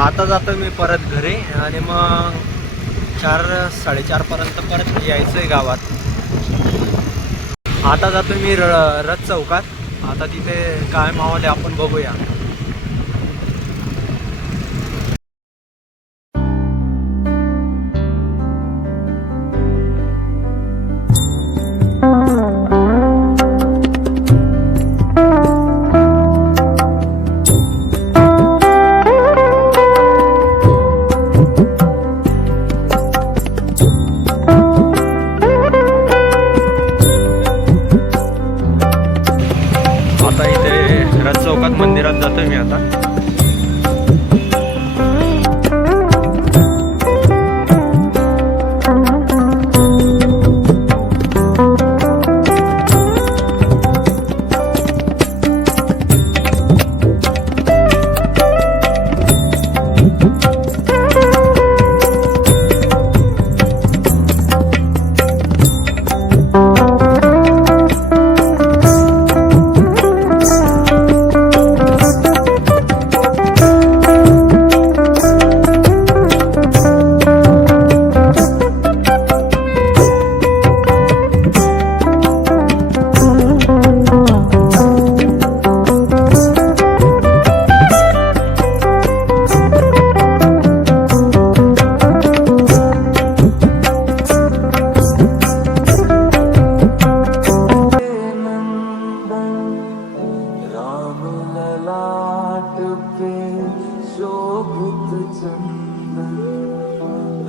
आता जातो मी परत घरी आणि मग 4-4:30 पर्यंत परत यायचं आहे गावात. आता जातो मी रथ चौकात. आता तिथे काय माहोल आहे आपण बघूया. आता इथे रथ चौकात मंदिरात जातोय मी आता.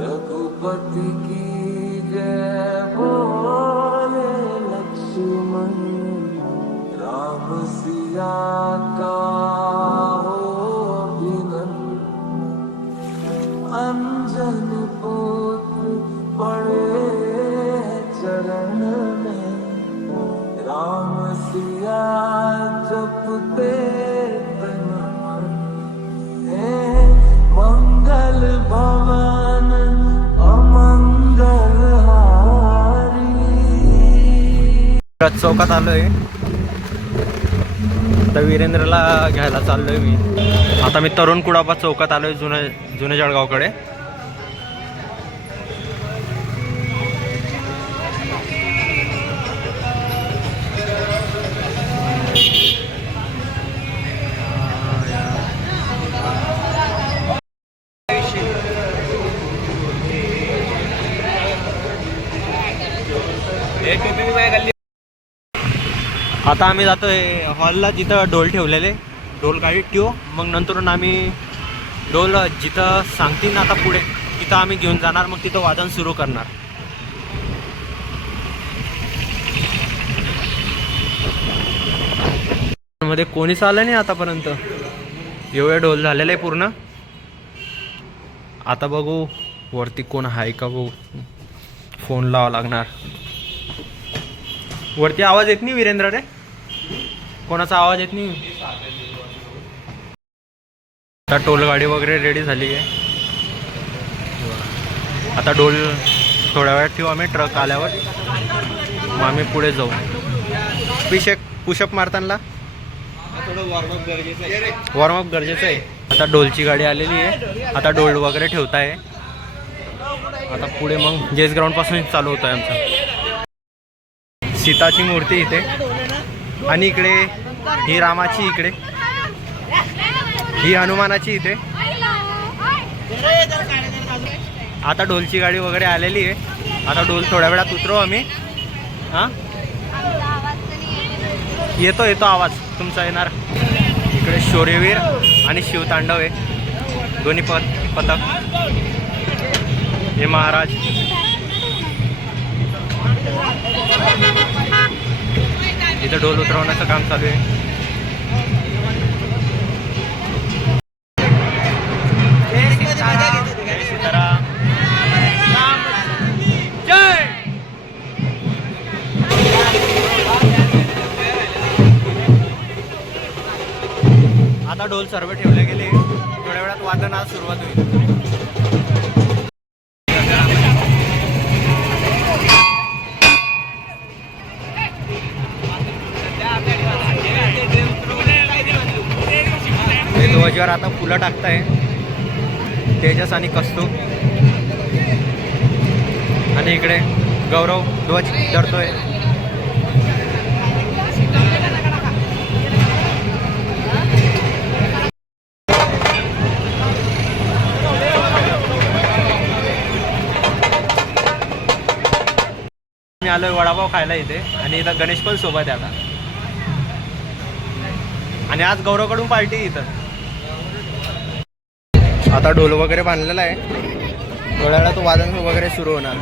रघुपति की जय बोले लक्ष्मण, राम सिया का हो अभिनंदन। अंजन पुत्र पड़े चरण में, राम सिया जपते तन मन। मंगल भवन अमंगल हारी। रथ चौकात आलोय. आता वीरेंद्रला घ्यायला चाललोय मी. आता मी तरुण कुडाबा चौकात आलोय, जुने जळगावकडे. आता आम्ही जातोय हॉलला, जिथं डोल ठेवलेले. डोल गाडीत ठेवू, मग नंतरून आम्ही डोल जिथं सांगतील आता पुढे तिथं आम्ही घेऊन जाणार. मग तिथं वादन सुरू करणार. मध्ये कोणीच आलं नाही आतापर्यंत. एवढे डोल झालेले आहे पूर्ण. आता बघू वरती कोण आहे का बघू. फोन लावा लागणार. वरती आवाज येत नाही वीरेंद्र रे, कोणाचा आवाज येत नाही. आता टोल गाडी वगैरे रेडी झाली आहे. आता डोल थोड्या वेळात ठेवू आम्ही. ट्रक आल्यावर मग आम्ही पुढे जाऊ. पुशअप मारताना थोडं वॉर्मअप गरजेचं आहे. आता डोलची गाडी आलेली आहे. आता डोल वगैरे ठेवत आहे. आता पुढे मग जेस ग्राउंड पासून चालू होत आहे आमचं. सीताची मूर्ती इथे, आणि इकडे ही रामाची, इकडे ही हनुमानाची इथे. आता डोलची गाडी वगैरे आलेली आहे. आता डोल थोड्या वेळात उतरवू आम्ही. हां, येतो आवाज तुमचा येणार. इकडे शौर्यवीर आणि शिवतांडव आहे, दोन्ही पथक. हे महाराज. इथं डोल उतरवण्याचं काम चालू आहे. आता डोल सर्व ठेवले गेले. थोड्या वेळात वादनाला सुरुवात होईल. ध्वजावर आता फुलं टाकताय. तेजस आणि कस्तू. आणि इकडे गौरव ध्वज धरतोय. मी आलोय वडापाव खायला इथे आणि इथं गणेश पण सोबत आहे आता. आणि आज गौरवकडून पार्टी इथं. आता ढोल वगैरे बांधलेला आहे. थोड्या वेळात वादन वगैरे सुरू होणार.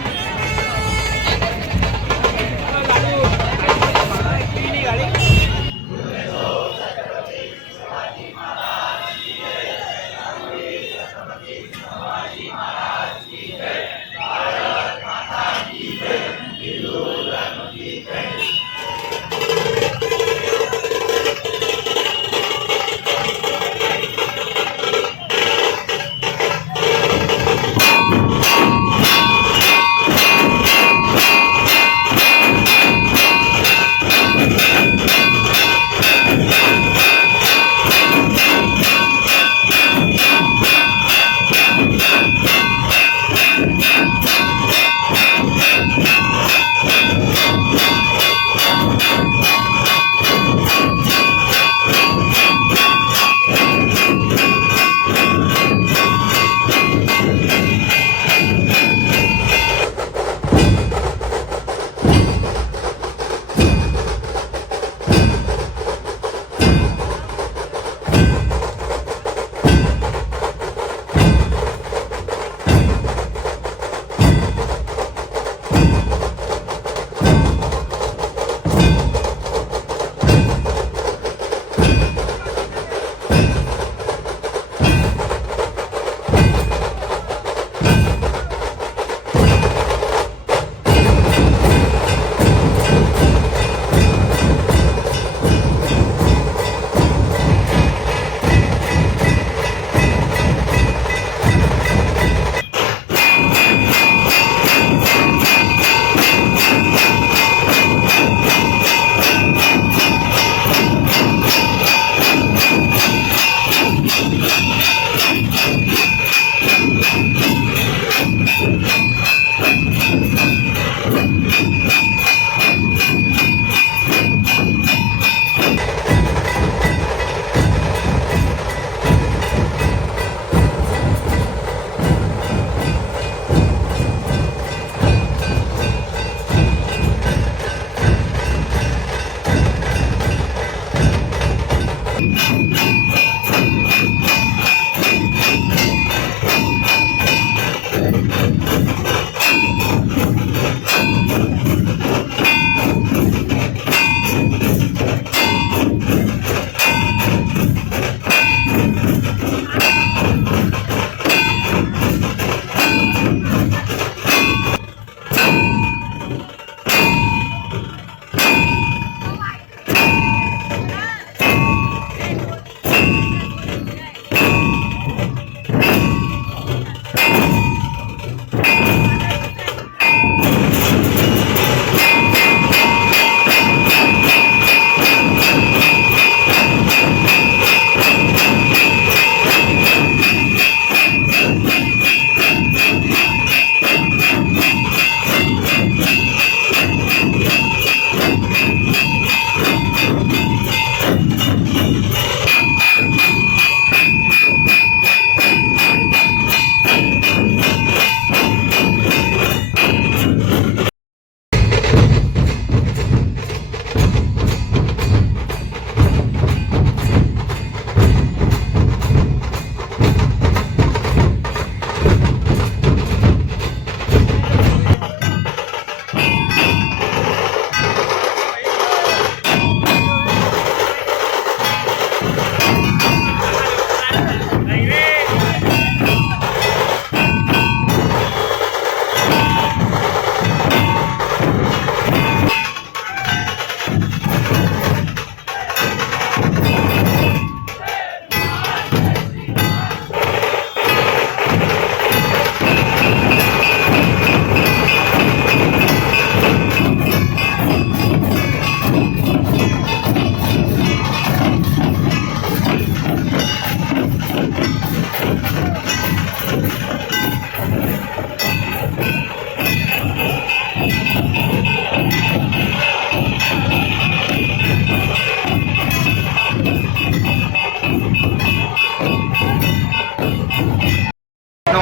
नऊ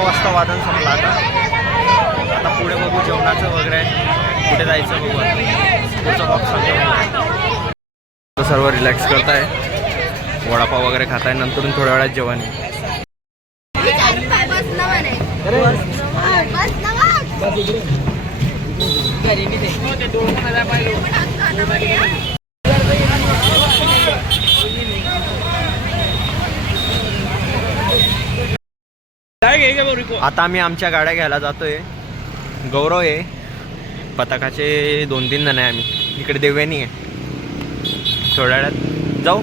वाजता वादन संपला आता पुढे बघू जेवणाचं वगैरे कुठे जायचं बघू पुढचा बॉक्स सांगतो. सर्व रिलॅक्स करताय, वडापाव वगैरे खाताय, नंतरून थोड्या वेळात जेवण आहे. आता आम्ही आमच्या गाड्या घ्यायला जातोय. गौरव आहे, पताकाचे 2-3 जण आहे आम्ही. इकडे देव्यानी आहे. थोड्या वेळात जाऊ,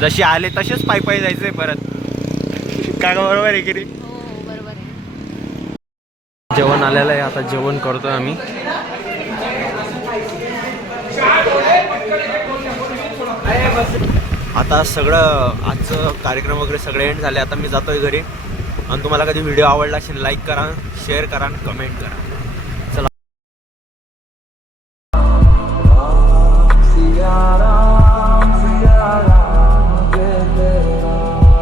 जशी आले तसेच पायी पायी जायचंय परत. काय बरोबर आहे की रे? जेवण आलेलं आहे, आता जेवण करतोय आम्ही. आता सगळं आजचं कार्यक्रम वगैरे सगळे एंड झाले. आता मी जातोय घरी. आणि तुम्हाला कधी व्हिडिओ आवडला असेल लाईक करा, शेअर करा आणि कमेंट करा.